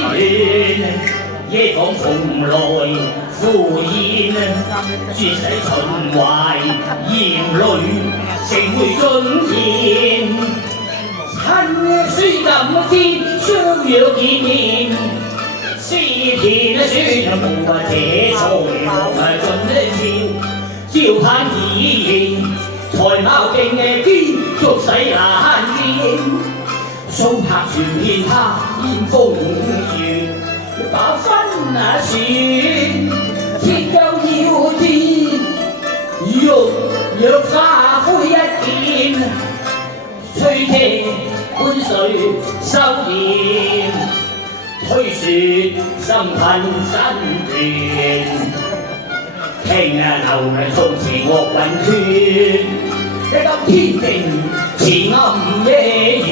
暖，夜放蓬萊敷衍，諸世秦淮鹽淚，情會盡現。親書今天相約見面，詩篇宣布這才盡朝盼已現，才貌並肩，足洗難見。蘇客傳遍他煙風月，把分算，鐵又要天，玉若花灰一件，吹聽半水收斂，推説心噴身斷。聽流從前樂雲斷，今天定似暗夜圓。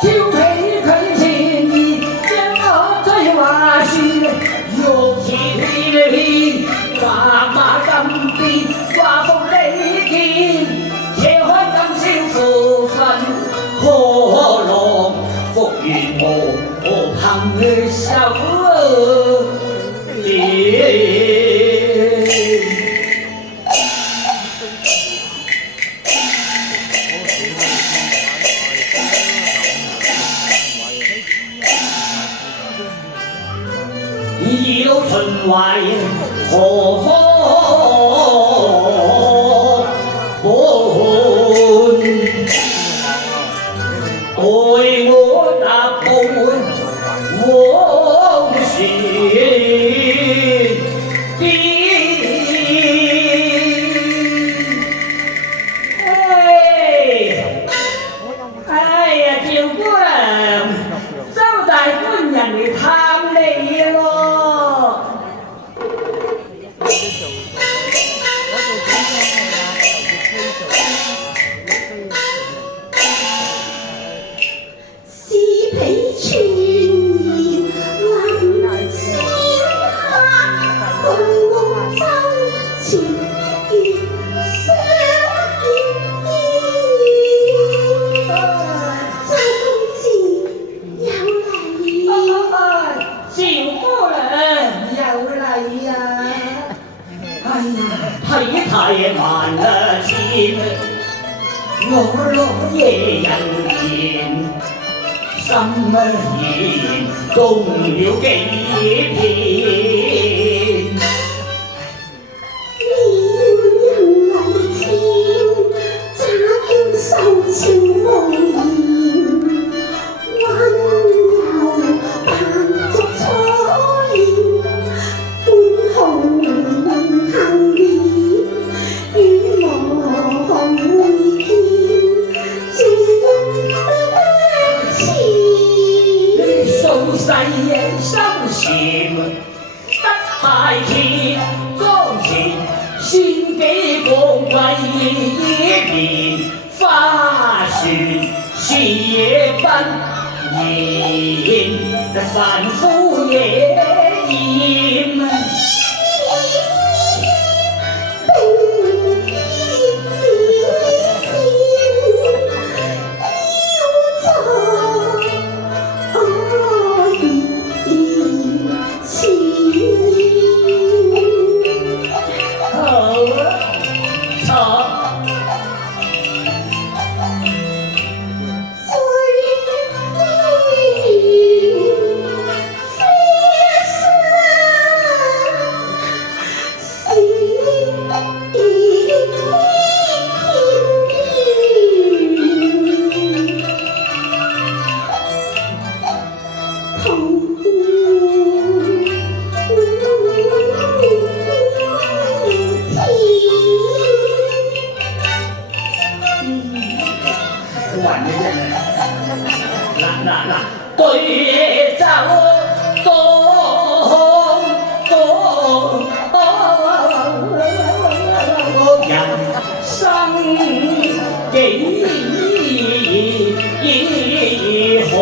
挑起佢前面，將我追話説，玉似片片，白馬金邊，華服利劍，斜開今宵負份，可浪復原無憑手。二路秦淮何可伴？待我踏步往船哎呀，趙姑娘，周大官人嚟探你咯。是彼傳言，能仙客共我周前月相見。周公子有禮。趙姑娘有禮啊！哎呀，睇太慢啦，先我落夜人言，心言動了幾片。你要人禮挑，咋叫受潮無言？溫柔扮作初戀，半紅杏面，與我會見，這一次。數世收禪不太怯，妝前先幾個貴年，花船是夜不言，凡夫夜厭。對酒人生幾何？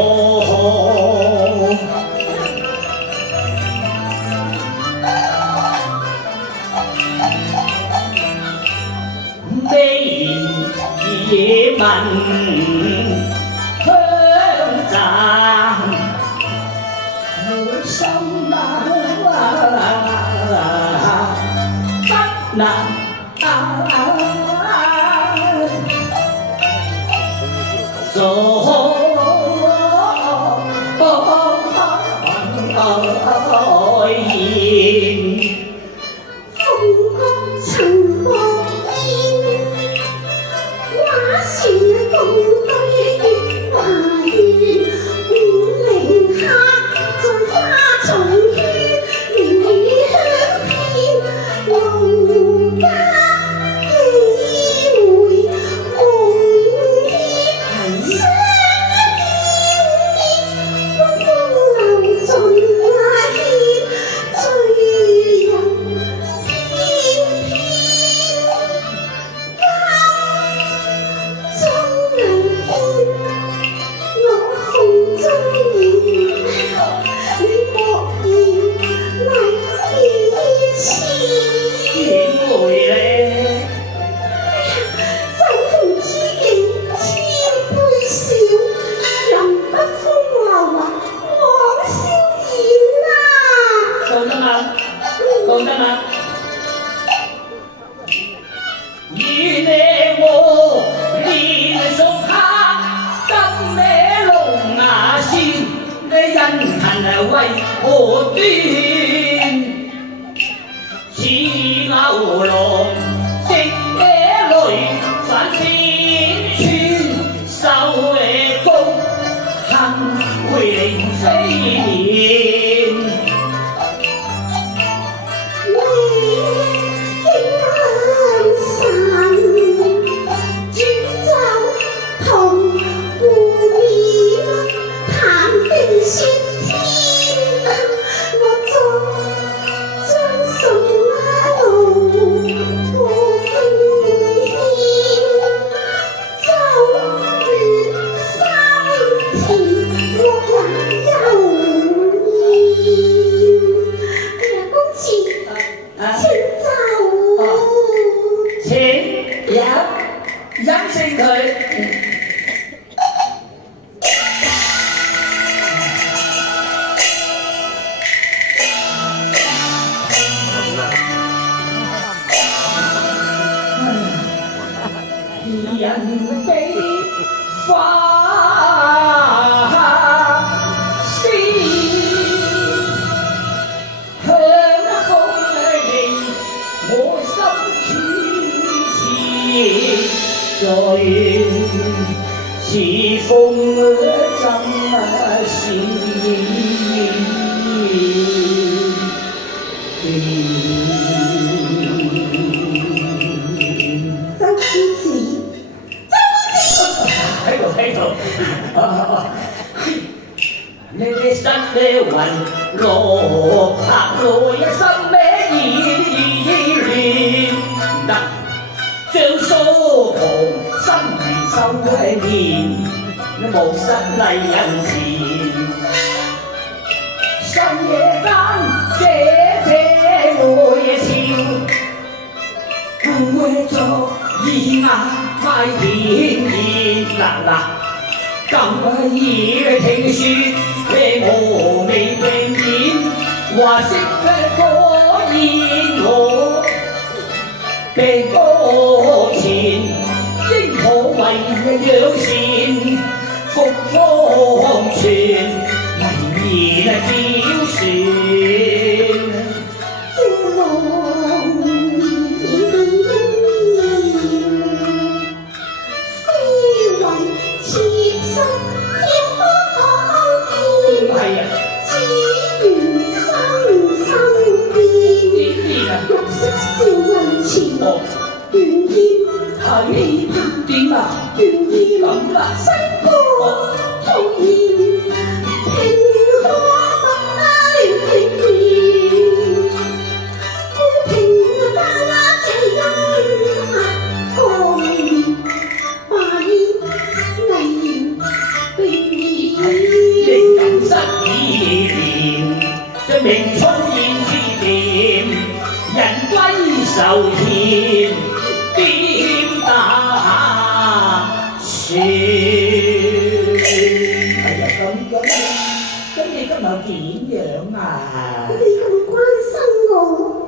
你咁關心我，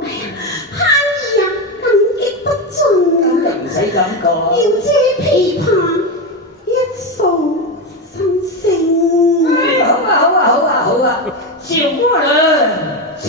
哎呀，信又唔使咁講。要借琵琶一訴心聲。好啊，好啊，好啊，好啊，小姑娘請。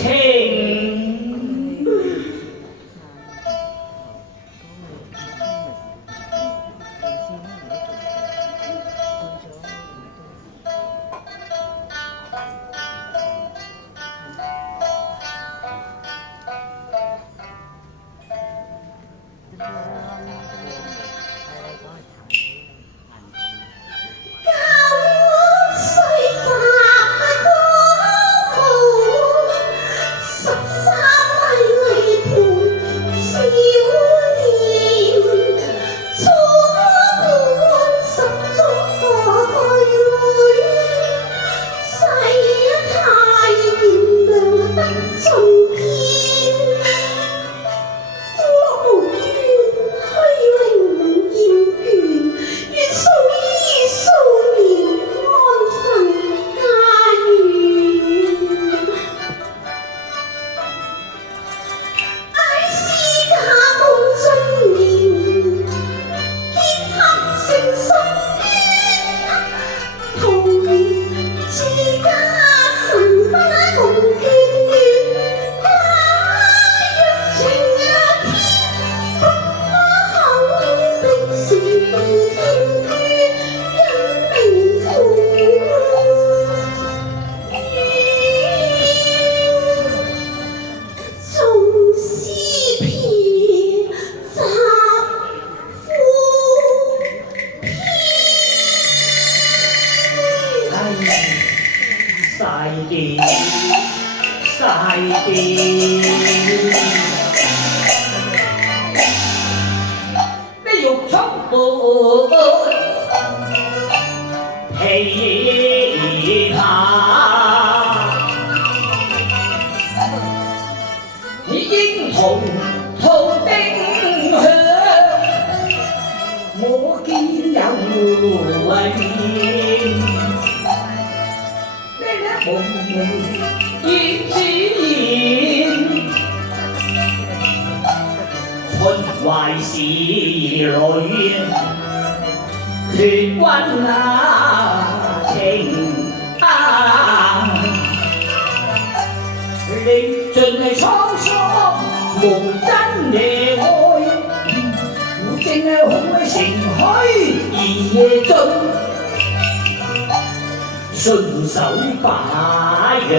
順手把羊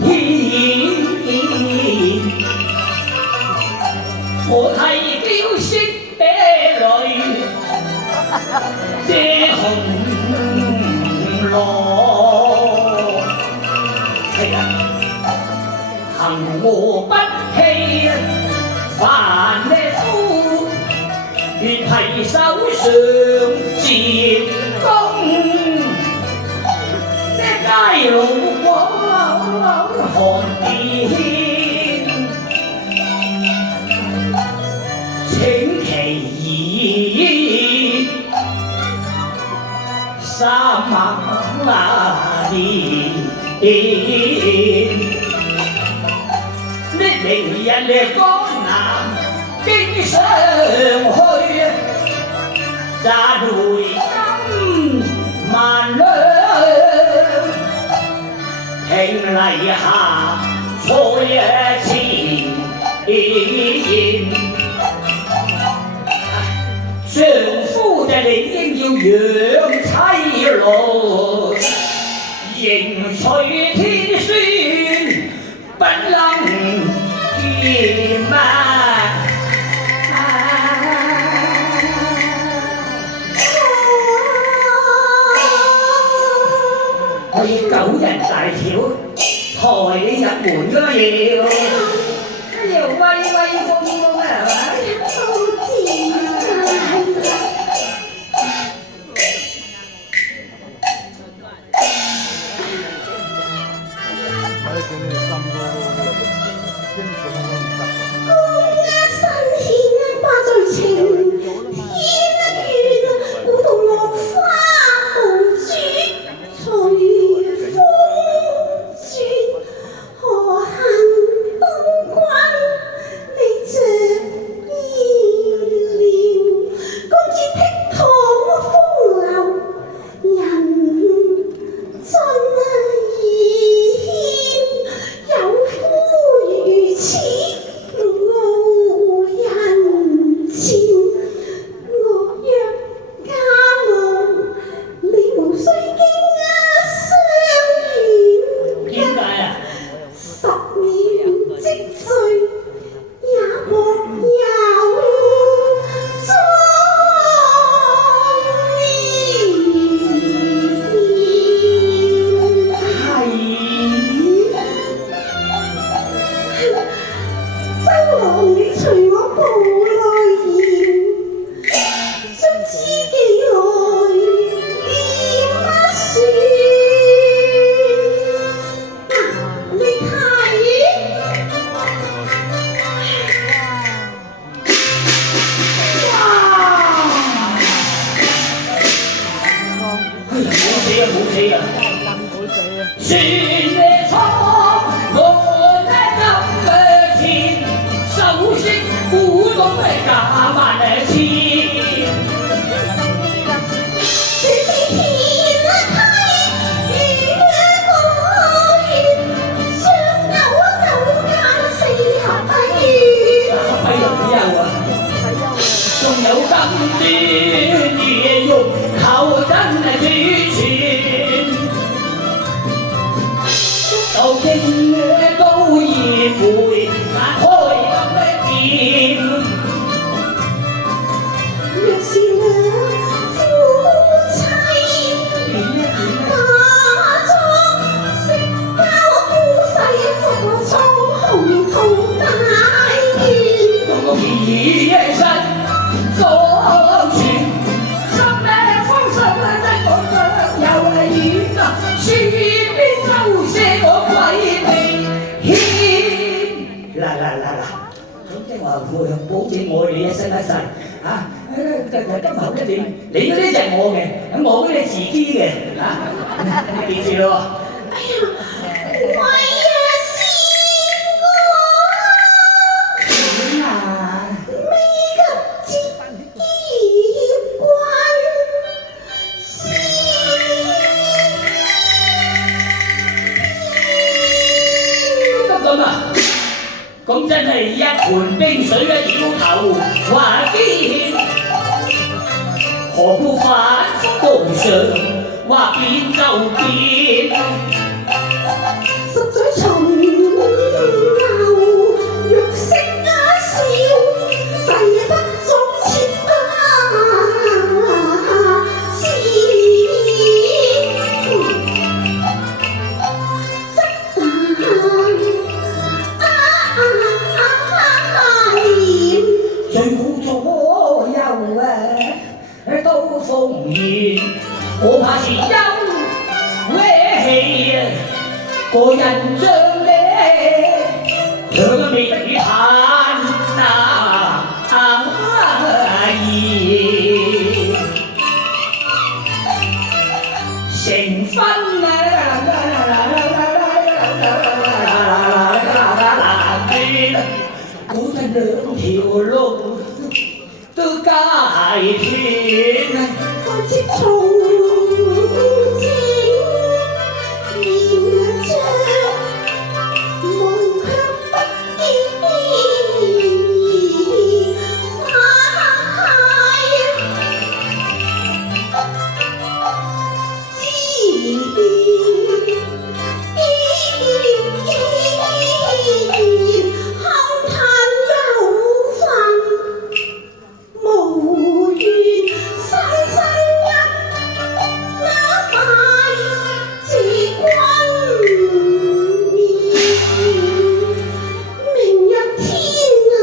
牽，我睇標色比淚，這紅羅係啊，行和不棄，凡夫願攜手上接公。街路過寒天，請其意，沙漠連，你明日嘅江南經常去，賺回金萬兩。聽禮下錯一次，丈夫嘅理應要養妻樂，迎娶天孫不能見去九人大橋抬你入門都要威威風風係嘛？都自在。會打開咁一件。若是兩夫妻打裝食交夫婿火衝紅同大願。個義身所傳，心咩風霜啊，真講得又係遠啊，樹邊周些個鬼味牽。嗱，總之話會保證愛你一生一世嚇。今後咧你嗰啲就係我嘅，咁我嗰啲係自己嘅嚇，你記住咯。喂呀，師哥，點啊？未及接葉君，咁啊？咁真係一盆冰水嘅搖頭話堅，何故反覆無常，話變就變。十載重流，玉色笑，誓不總切最好左右都風言，我怕是憂歪氣啊！個人像你，兩未得與盼意，成婚古真兩條路都皆斷。我接從正念着，夢卻不見無緣世世一那敗自君明日天涯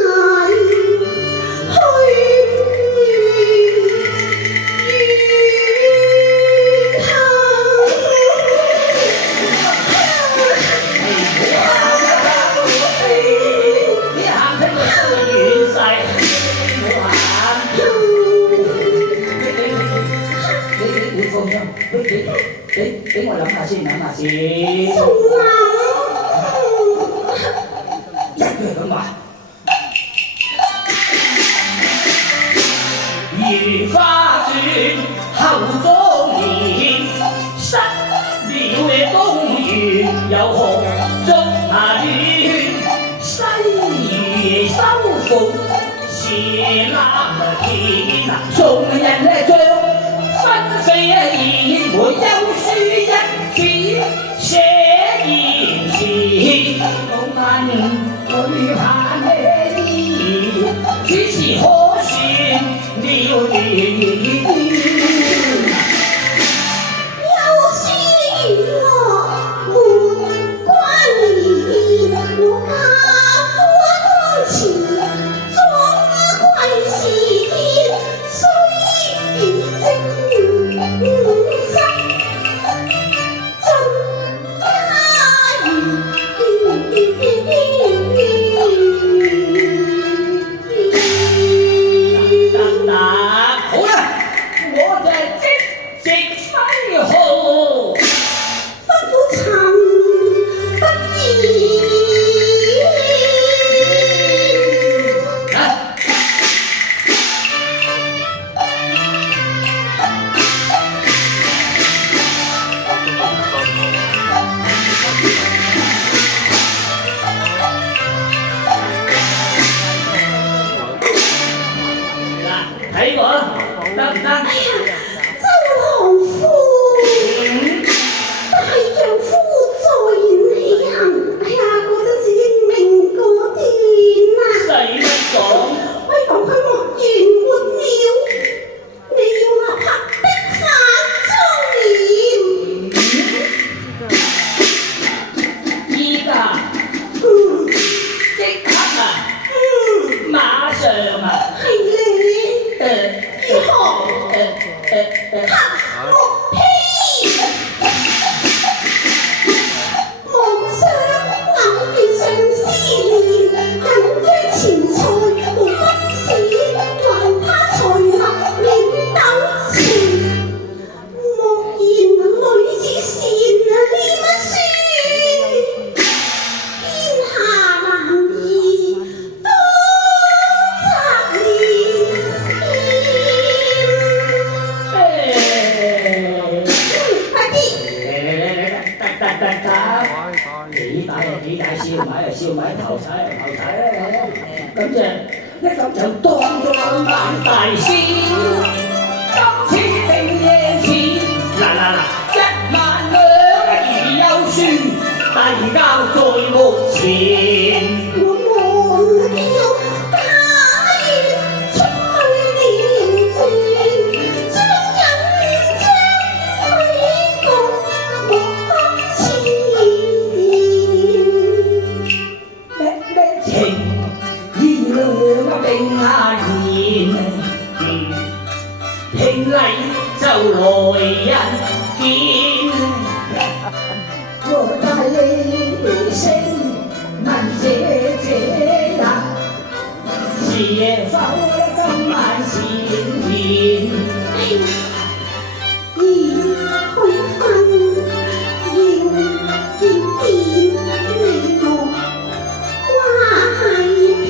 俾我諗下先，從一句咁話。如花轉後中年，失了嘅公園又何足戀？西如收復是南天，眾人將分飛燕梅休書一紙，寫言詞，我問佢盼你，此時可算了斷。有書與我沒關聯，我家父當前總歸是天，雖然正心盡家園。幾大燒賣就燒賣，頭彩就頭彩啦。咁就當咗兩萬大仙，今次定贏錢。嗱，12000已有算，遞交在目前。聘禮就來人見，我大理聲問姐呀，是夜否今晚前面？去瞓要見見你我關係片。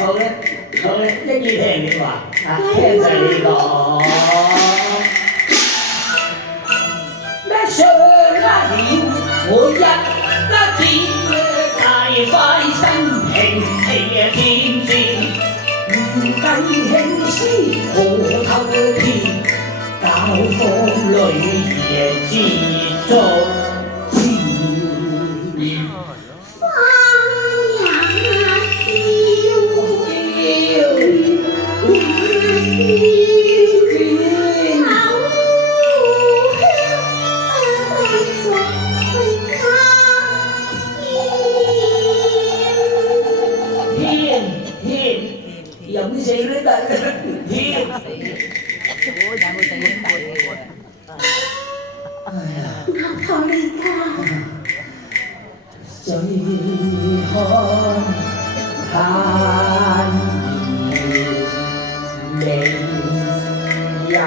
好咧，一於聽你話，聽就你講。咩上一年我一天大快心平天戰，唔計興師可偷天，教坊裏夜自作。飲死都得，添。我有冇整大嘅？哎呀，求你㗎！最看你呀，